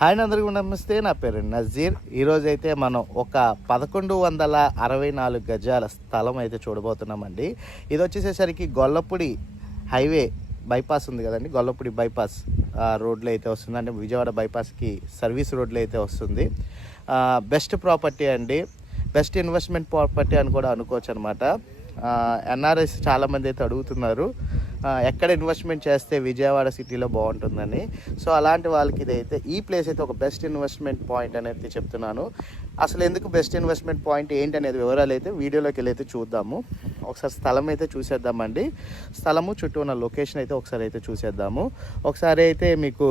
Hi అందరికీ నమస్తే. నా పేరు నజీర్. ఈరోజు అయితే మనం ఒక పదకొండు వందల అరవై నాలుగు గజాల స్థలం అయితే చూడబోతున్నామండి. ఇది వచ్చేసేసరికి గొల్లపూడి హైవే బైపాస్ ఉంది కదండి. గొల్లపూడి బైపాస్ రోడ్లో అయితే వస్తుంది. అంటే విజయవాడ బైపాస్కి సర్వీస్ రోడ్లో అయితే వస్తుంది. బెస్ట్ ప్రాపర్టీ అండి. బెస్ట్ ఇన్వెస్ట్మెంట్ ప్రాపర్టీ అని కూడా అనుకోవచ్చు అనమాట ఎన్ఆర్ఎస్ చాలామంది అయితే అడుగుతున్నారు. ఎక్కడ ఇన్వెస్ట్మెంట్ చేస్తే విజయవాడ సిటీలో బాగుంటుందని. సో అలాంటి వాళ్ళకి ఇదైతే ఈ ప్లేస్ అయితే ఒక బెస్ట్ ఇన్వెస్ట్మెంట్ పాయింట్ అనేది చెప్తున్నాను. అసలు ఎందుకు బెస్ట్ ఇన్వెస్ట్మెంట్ పాయింట్ ఏంటి అనేది వివరాలు అయితే వీడియోలోకి వెళ్ళి అయితే చూద్దాము. ఒకసారి స్థలం అయితే చూసేద్దామండి. స్థలము చుట్టూ ఉన్న లొకేషన్ అయితే ఒకసారి అయితే చూసేద్దాము. ఒకసారి అయితే మీకు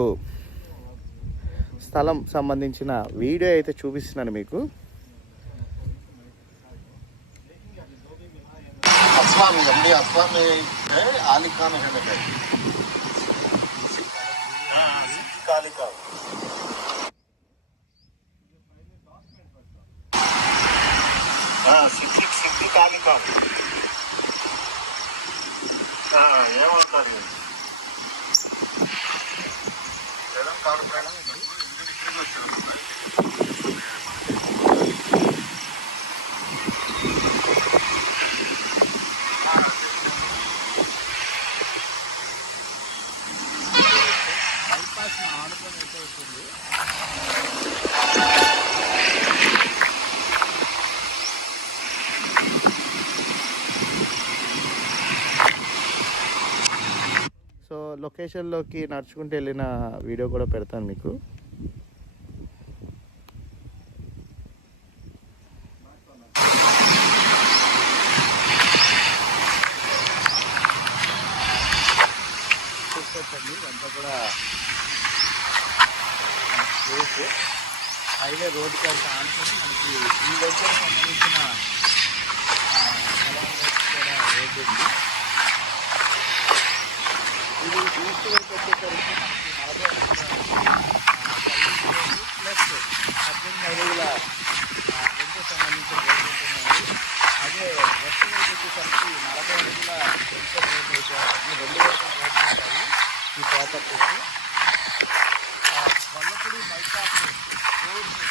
స్థలం సంబంధించిన వీడియో అయితే చూపిస్తున్నాను మీకు. अफवाह में हमने లొకేషన్లోకి నడుచుకుంటూ వెళ్ళిన వీడియో కూడా పెడతాను మీకు. చూసుకోవచ్చండి ఇదంతా కూడా ప్లేస్ హైవే రోడ్డు కంటే ఆనుకొని మనకి ఈ వెహికల్ సంబంధించిన కూడా రోడ్డు ఉంది. ఈ రెండు వైపు రోడ్లు ఉంటాయి ఈ ప్రాపర్టీకి వల్లపూడి బైపాస్ రోడ్ని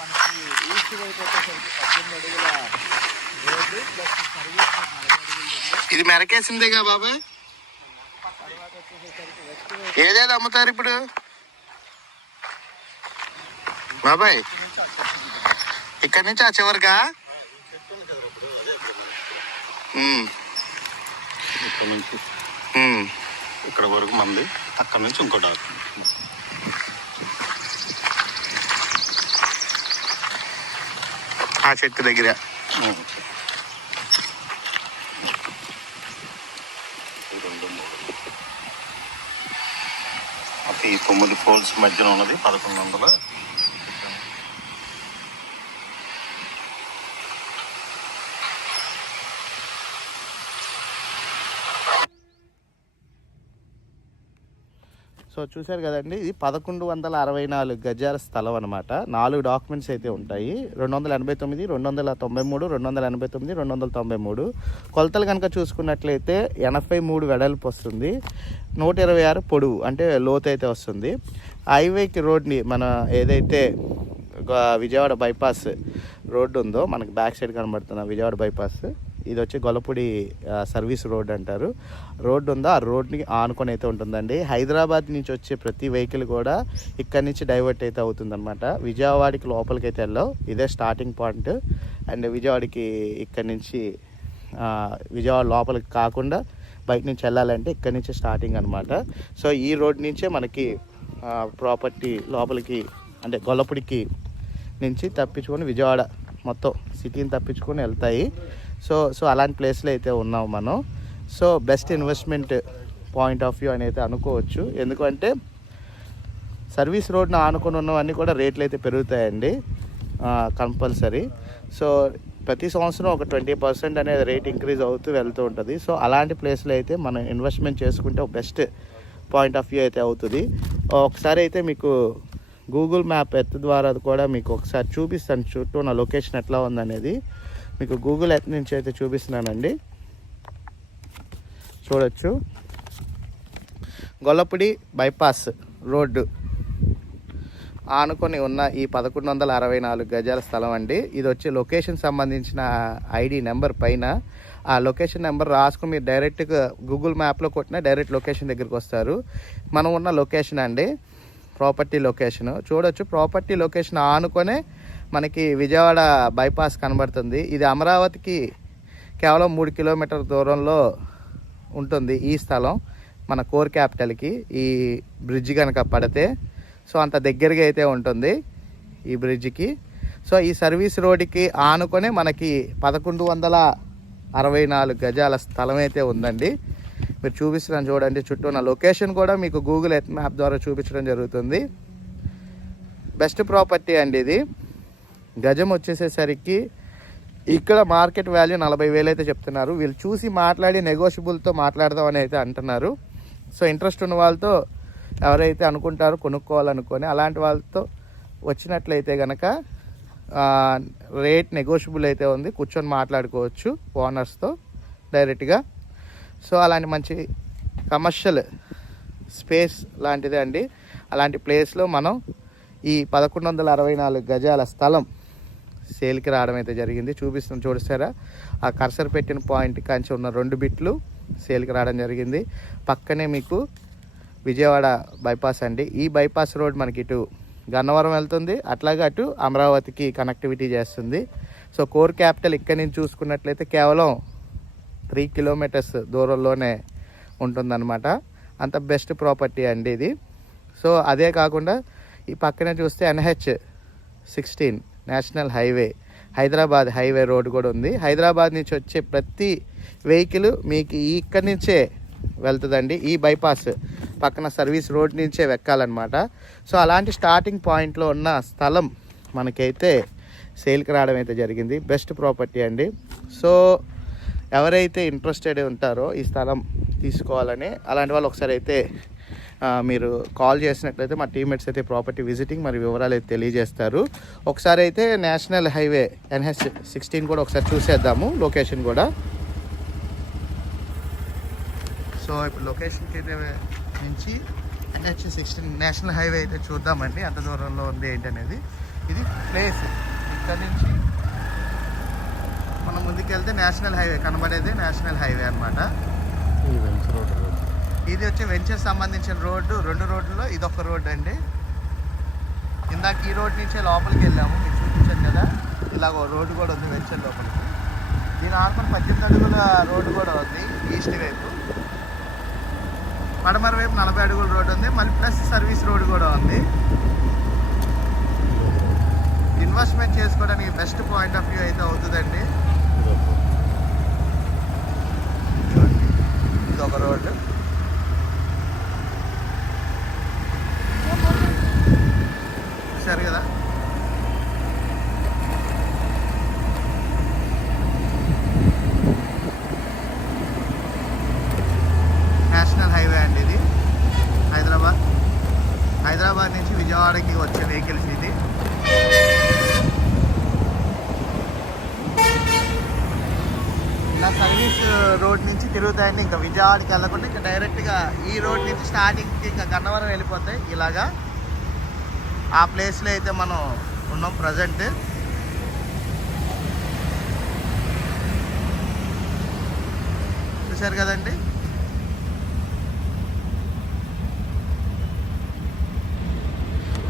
మనకి ఈస్ట్ వైపు వచ్చేసరికి పద్దెనిమిది అడుగుల రోడ్డు ప్లస్ సర్వీస్ నలభై అడుగులు ఉంది ఇది మెరకేసిందేగా బాబాయ్. ఏదేది అమ్ముతారు ఇప్పుడు? బాబాయ్ ఇక్కడ నుంచి ఆ చివరిగా ఇక్కడ నుంచి. ఇక్కడ వరకు మంది అక్కడ నుంచి ఇంకో డాక్టర్ ఆ చెట్టు దగ్గర రెండు మూడు అతి ఈ తొమ్మిది పోల్స్ మధ్యన ఉన్నది పదకొండు వందల సో చూశారు కదండి ఇది పదకొండు వందల అరవై నాలుగు గజాల స్థలం అనమాట నాలుగు డాక్యుమెంట్స్ అయితే ఉంటాయి. రెండు వందల ఎనభై తొమ్మిది రెండు వందల తొంభై మూడు రెండు వందల ఎనభై తొమ్మిది రెండు వందల తొంభై మూడు. కొలతలు కనుక చూసుకున్నట్లయితే ఎనభై మూడు వెడల్పు వస్తుంది. నూట ఇరవై ఆరు పొడవు అంటే లోతు అయితే వస్తుంది. హైవేకి రోడ్ని మన ఏదైతే విజయవాడ బైపాస్ రోడ్డు ఉందో మనకి బ్యాక్ సైడ్ కనబడుతున్న విజయవాడ బైపాస్ ఇది వచ్చి గొల్లపూడి సర్వీస్ రోడ్ అంటారు. రోడ్డు ఉందో ఆ రోడ్ని ఆనుకొని అయితే ఉంటుందండి. హైదరాబాద్ నుంచి వచ్చే ప్రతి వెహికల్ కూడా ఇక్కడ నుంచి డైవర్ట్ అయితే అవుతుందన్నమాట. విజయవాడకి లోపలికి అయితే వెళ్ళావు. ఇదే స్టార్టింగ్ పాయింట్. అండ్ విజయవాడకి ఇక్కడ నుంచి విజయవాడ లోపలికి కాకుండా బయట నుంచి వెళ్ళాలంటే ఇక్కడి నుంచే స్టార్టింగ్ అనమాట సో ఈ రోడ్ నుంచే మనకి ప్రాపర్టీ లోపలికి అంటే గొల్లపుడికి నుంచి తప్పించుకొని విజయవాడ మొత్తం సిటీని తప్పించుకొని వెళ్తాయి. సో సో అలాంటి ప్లేస్లో అయితే ఉన్నాం మనం. So best investment point of view అని అయితే అనుకోవచ్చు. ఎందుకంటే సర్వీస్ రోడ్ను ఆనుకుని ఉన్నవన్నీ కూడా రేట్లు అయితే పెరుగుతాయండి. కంపల్సరీ. సో ప్రతి సంవత్సరం ఒక ట్వంటీ పర్సెంట్ అనేది రేట్ ఇంక్రీజ్ అవుతూ వెళ్తూ ఉంటుంది. సో అలాంటి ప్లేస్లో అయితే మనం ఇన్వెస్ట్మెంట్ చేసుకుంటే ఒక బెస్ట్ పాయింట్ ఆఫ్ వ్యూ అయితే అవుతుంది. ఒకసారి అయితే మీకు గూగుల్ మ్యాప్ ఎత్ ద్వారా కూడా మీకు ఒకసారి చూపిస్తాను. చుట్టూ నా లొకేషన్ ఎట్లా ఉందనేది. మీకు గూగుల్ యాప్ నుంచి అయితే చూపిస్తున్నానండి. చూడొచ్చు. గొల్లపూడి బైపాస్ రోడ్డు ఆనుకొని ఉన్న ఈ పదకొండు వందల అరవై నాలుగు గజాల స్థలం అండి. ఇది వచ్చి లొకేషన్ సంబంధించిన ఐడి నెంబర్ పైన. ఆ లొకేషన్ నెంబర్ రాసుకుని మీరు డైరెక్ట్గా గూగుల్ మ్యాప్లో కొట్టినా డైరెక్ట్ లొకేషన్ దగ్గరికి వస్తారు. మనం ఉన్న లొకేషన్ అండి. Property location. చూడొచ్చు ప్రాపర్టీ లొకేషన్ ఆనుకొనే మనకి విజయవాడ బైపాస్ కనబడుతుంది. ఇది అమరావతికి కేవలం మూడు కిలోమీటర్ దూరంలో ఉంటుంది ఈ స్థలం మన కోర్ క్యాపిటల్కి. ఈ బ్రిడ్జ్ కనుక పడితే సో అంత దగ్గరగా అయితే ఉంటుంది ఈ బ్రిడ్జ్కి. సో ఈ సర్వీస్ రోడ్డుకి ఆనుకొని మనకి పదకొండు వందల అరవై నాలుగు గజాల స్థలం అయితే ఉందండి. మీరు చూపిస్తున్నాను చూడండి చుట్టూ ఉన్న లొకేషన్ కూడా మీకు గూగుల్ ఎత్ మ్యాప్ ద్వారా చూపించడం జరుగుతుంది. బెస్ట్ ప్రాపర్టీ అండి ఇది. గజం వచ్చేసేసరికి ఇక్కడ మార్కెట్ వాల్యూ నలభై వేలు అయితే చెప్తున్నారు. వీళ్ళు చూసి మాట్లాడి నెగోషియబుల్తో మాట్లాడదామని అయితే అంటున్నారు. సో ఇంట్రెస్ట్ ఉన్న వాళ్ళతో ఎవరైతే అనుకుంటారో కొనుక్కోవాలనుకొని అలాంటి వాళ్ళతో వచ్చినట్లయితే కనుక రేట్ నెగోషియబుల్ అయితే ఉంది. కూర్చొని మాట్లాడుకోవచ్చు ఓనర్స్తో డైరెక్ట్గా. సో అలాంటి మంచి కమర్షియల్ స్పేస్ లాంటిదే అండి. అలాంటి ప్లేస్లో మనం ఈ పదకొండు వందల అరవై నాలుగు గజాల స్థలం సేల్కి రావడం అయితే జరిగింది. చూపిస్తుంది చూడిస్తారా? ఆ కర్సర్ పెట్టిన పాయింట్ కాంచి ఉన్న రెండు బిట్లు సేల్కి రావడం జరిగింది. పక్కనే మీకు విజయవాడ బైపాస్ అండి. ఈ బైపాస్ రోడ్ మనకి ఇటు గన్నవరం వెళ్తుంది. అట్లాగే అటు అమరావతికి కనెక్టివిటీ చేస్తుంది. సో కోర్ క్యాపిటల్ ఇక్కడ నుంచి చూసుకున్నట్లయితే కేవలం త్రీ కిలోమీటర్స్ దూరంలోనే ఉంటుందన్నమాట. అంత బెస్ట్ ప్రాపర్టీ అండి ఇది. సో అదే కాకుండా ఈ పక్కనే చూస్తే NH sixteen national highway Hyderabad highway road కూడా ఉంది. హైదరాబాద్ నుంచి వచ్చే ప్రతి వెహికల్ మీకు ఇక్కడి నుంచే వెళ్తుందండి. ఈ బైపాస్ పక్కన సర్వీస్ రోడ్ నుంచే వెక్కాలన్నమాట. సో అలాంటి స్టార్టింగ్ పాయింట్లో ఉన్న స్థలం మనకైతే సేల్కి రావడం అయితే జరిగింది. బెస్ట్ ప్రాపర్టీ అండి. సో ఎవరైతే ఇంట్రెస్టెడ్ ఉంటారో ఈ స్థలం తీసుకోవాలని అలాంటి వాళ్ళు ఒకసారి అయితే మీరు కాల్ చేసినట్లయితే మా టీమ్మేట్స్ అయితే ప్రాపర్టీ విజిటింగ్ మరి వివరాలు అయితే తెలియజేస్తారు. ఒకసారి అయితే నేషనల్ హైవే ఎన్హెచ్ సిక్స్టీన్ కూడా ఒకసారి చూసేద్దాము లొకేషన్ కూడా. సో ఇప్పుడు లొకేషన్కి అయితే నుంచి ఎన్హెచ్ సిక్స్టీన్ నేషనల్ హైవే అయితే చూద్దామండి అంత దూరంలో ఉంది ఏంటి అనేది ఇది ప్లేస్ ఇక్కడ నుంచి మనం ముందుకెళ్తే నేషనల్ హైవే కనబడేది నేషనల్ హైవే అన్నమాట. ఇది వచ్చి వెంచర్ సంబంధించిన రోడ్డు రెండు రోడ్లలో ఇది ఒక రోడ్డు అండి. ఇందాక ఈ రోడ్ నుంచే లోపలికి వెళ్ళాము మీకు చూపించాను కదా. ఇలాగ రోడ్డు కూడా ఉంది వెంచర్ లోపలికి. దీని ఆనుకొని పద్దెనిమిది అడుగుల రోడ్డు కూడా ఉంది ఈస్ట్ వైపు. పడమర వైపు నలభై అడుగుల రోడ్డు ఉంది మళ్ళీ ప్లస్ సర్వీస్ రోడ్డు కూడా ఉంది. ఇన్వెస్ట్మెంట్ చేసుకోవడానికి బెస్ట్ పాయింట్ ఆఫ్ వ్యూ అయితే అవుతుందండి. ఇది ఒక రోడ్డు చూసారు కదా నేషనల్ హైవే అండి ఇది హైదరాబాద్ హైదరాబాద్ నుంచి విజయవాడకి వచ్చే వెహికల్స్ ఇది ఇలా సర్వీస్ రోడ్ నుంచి తిరుగుతాయండి. ఇంకా విజయవాడకి వెళ్ళకుండా ఇంకా డైరెక్ట్గా ఈ రోడ్ నుంచి స్టార్టింగ్కి ఇంకా గన్నవరం వెళ్ళిపోతాయి ఇలాగా ఆ ప్లేస్లో అయితే మనం ఉన్నాం ప్రజెంట్ చూశారు కదండి?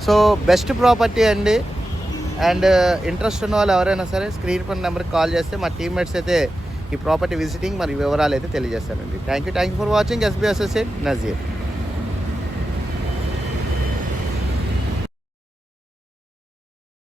సో బెస్ట్ ప్రాపర్టీ అండి. అండ్ ఇంట్రెస్ట్ uh, ఉన్న వాళ్ళు ఎవరైనా సరే స్క్రీన్ పైన నెంబర్కి కాల్ చేస్తే మా టీమ్మేట్స్ అయితే ఈ ప్రాపర్టీ విజిటింగ్ మరియు వివరాలు అయితే తెలియజేస్తానండి. Thank you thank you for watching SB associate Nazeer